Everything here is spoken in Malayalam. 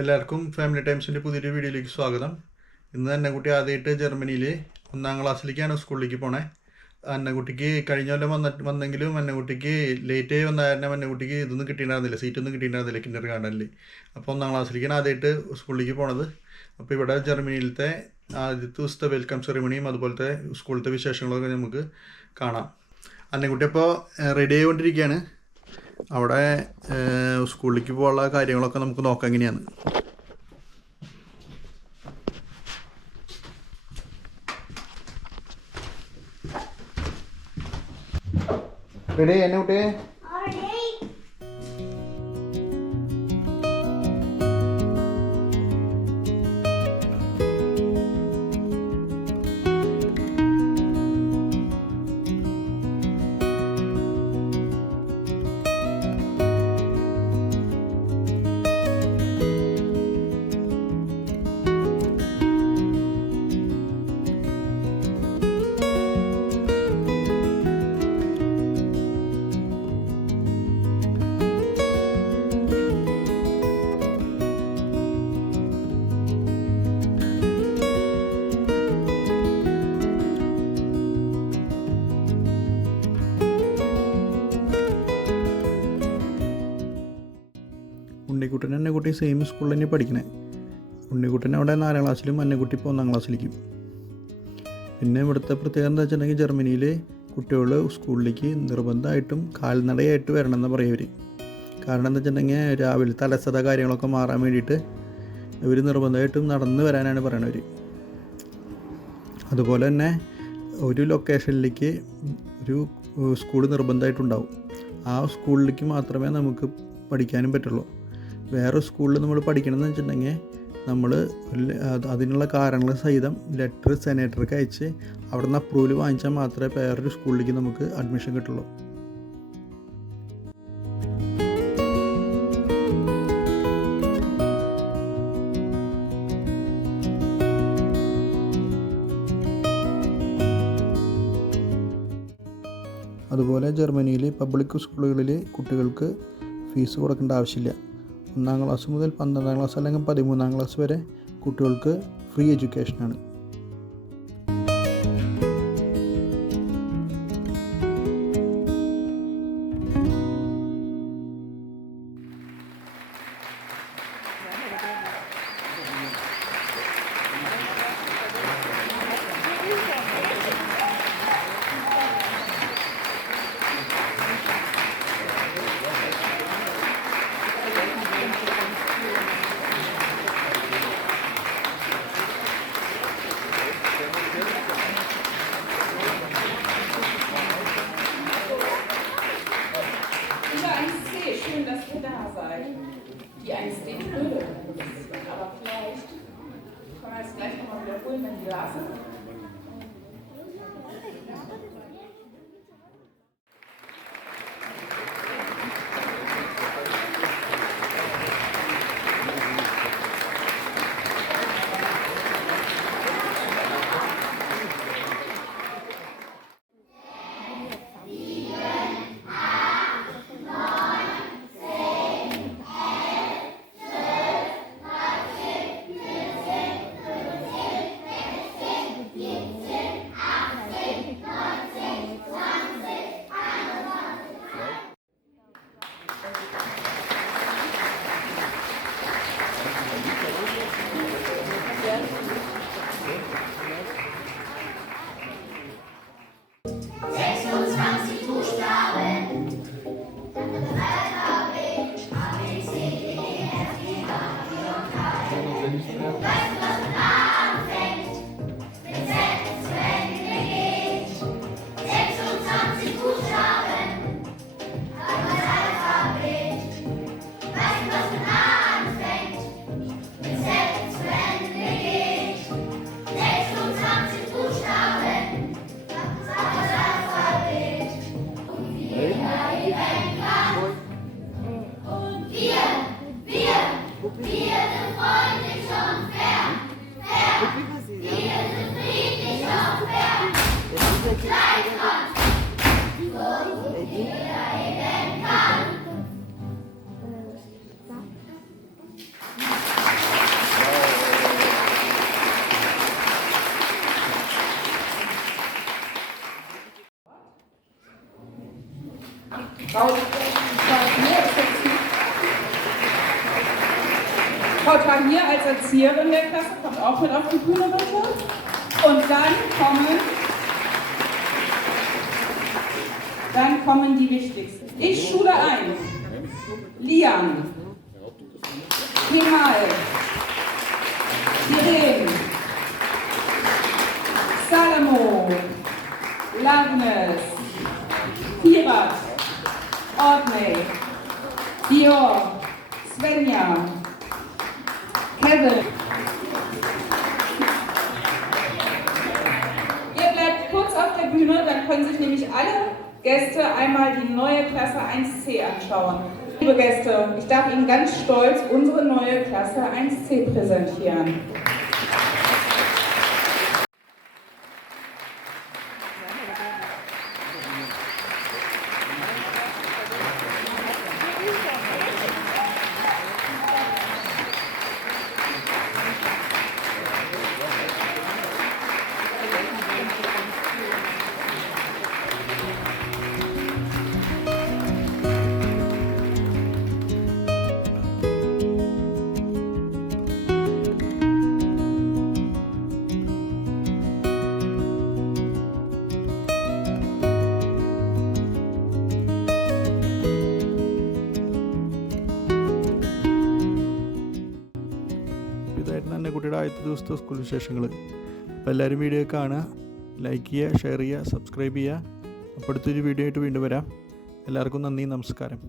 എല്ലാവർക്കും ഫാമിലി ടൈംസിൻ്റെ പുതിയൊരു വീഡിയോയിലേക്ക് സ്വാഗതം. ഇന്ന് അന്നക്കുട്ടി ആദ്യമായിട്ട് ജർമ്മനിയിൽ 1ാം ക്ലാസ്സിലേക്കാണ് സ്കൂളിലേക്ക് പോണേ. അന്നക്കുട്ടിക്ക് കഴിഞ്ഞ കൊല്ലം വന്നെങ്കിലും അന്നക്കുട്ടിക്ക് ലേറ്റായി വന്ന കാരണം അന്നക്കുട്ടിക്ക് ഇതൊന്നും കിട്ടിയിട്ടുണ്ടായിരുന്നില്ല, സീറ്റൊന്നും കിട്ടിയിട്ടുണ്ടായിരുന്നില്ല കിൻഡർ ഗാർഡനിൽ. അപ്പോൾ 1ാം ക്ലാസ്സിലേക്കാണ് ആദ്യമായിട്ട് സ്കൂളിലേക്ക് പോണത്. അപ്പോൾ ഇവിടെ ജർമ്മനിയിലത്തെ ആദ്യത്തെ ദിവസത്തെ വെൽക്കം സെറിമണിയും അതുപോലത്തെ സ്കൂളിലത്തെ വിശേഷങ്ങളൊക്കെ നമുക്ക് കാണാം. അന്നക്കുട്ടി അപ്പോൾ റെഡി ആയിക്കൊണ്ടിരിക്കുകയാണ്. അവിടെ സ്കൂളിലേക്ക് പോകാനുള്ള കാര്യങ്ങളൊക്കെ നമുക്ക് നോക്കാം എങ്ങനെയാണ്. റെഡി എന്നെ കുട്ടിയെ? ഉണ്ണിക്കുട്ടൻ അന്നക്കുട്ടി സെയിം സ്കൂളിൽ തന്നെ പഠിക്കണേ. ഉണ്ണിക്കുട്ടൻ അവിടെ 4ാം ക്ലാസ്സിലും അന്നക്കുട്ടി ഇപ്പോൾ 1ാം ക്ലാസ്സിലേക്കും. പിന്നെ ഇവിടുത്തെ പ്രത്യേകത എന്താ വെച്ചിട്ടുണ്ടെങ്കിൽ ജർമ്മനിയിൽ കുട്ടികൾ സ്കൂളിലേക്ക് നിർബന്ധമായിട്ടും കാൽനടയായിട്ട് വരണം എന്ന് പറയും ഇവർ. കാരണം എന്താ വെച്ചിട്ടുണ്ടെങ്കിൽ രാവിലത്തെ അലസത കാര്യങ്ങളൊക്കെ മാറാൻ വേണ്ടിയിട്ട് ഇവർ നിർബന്ധമായിട്ടും നടന്ന് വരാനാണ് പറയണവർ. അതുപോലെ തന്നെ ഒരു ലൊക്കേഷനിലേക്ക് ഒരു സ്കൂൾ നിർബന്ധമായിട്ടുണ്ടാവും. ആ സ്കൂളിലേക്ക് മാത്രമേ നമുക്ക് പഠിക്കാനും പറ്റുള്ളൂ. വേറെ സ്കൂളിൽ നമ്മൾ പഠിക്കണമെന്ന് വെച്ചിട്ടുണ്ടെങ്കിൽ നമ്മൾ അതിനുള്ള കാരണങ്ങൾ സഹിതം ലെറ്റർ സെനേറ്റർക്ക് അയച്ച് അവിടെ നിന്ന് അപ്രൂവൽ വാങ്ങിച്ചാൽ മാത്രമേ വേറൊരു സ്കൂളിലേക്ക് നമുക്ക് അഡ്മിഷൻ കിട്ടുള്ളൂ. അതുപോലെ ജർമ്മനിയിൽ പബ്ലിക് സ്കൂളുകളിൽ കുട്ടികൾക്ക് ഫീസ് കൊടുക്കേണ്ട ആവശ്യമില്ല. 1ാം ക്ലാസ് മുതൽ 12ാം ക്ലാസ് അല്ലെങ്കിൽ 13ാം ക്ലാസ് വരെ കുട്ടികൾക്ക് free എഡ്യൂക്കേഷനാണ്. Schön, dass ihr da seid. Die 1D Brille. Aber vielleicht können wir es gleich nochmal wiederholen, wenn die da sind. Frau Tahir als Erzieherin der Klasse kommt auch mit auf die Bühne, bitte. Und dann kommen die wichtigsten. Ich Schule 1. Lian. Kemal. Irene. Salomo. Lavnes. Firat. Ordney. Dior. Svenja. Kevin. Ihr bleibt kurz auf der Bühne, dann können sich nämlich alle Gäste einmal die neue Klasse 1C anschauen. Liebe Gäste, ich darf Ihnen ganz stolz unsere neue Klasse 1C präsentieren. ഇതായിരുന്നു എൻ്റെ കുട്ടിയുടെ ആദ്യത്തെ ദിവസത്തെ സ്കൂൾ വിശേഷങ്ങൾ. അപ്പോൾ എല്ലാവരും വീഡിയോ കാണുക, ലൈക്ക് ചെയ്യുക, ഷെയർ ചെയ്യുക, സബ്സ്ക്രൈബ് ചെയ്യുക. അപ്പോൾ അടുത്തൊരു വീഡിയോ ആയിട്ട് വീണ്ടും വരാം. എല്ലാവർക്കും നന്ദി, നമസ്കാരം.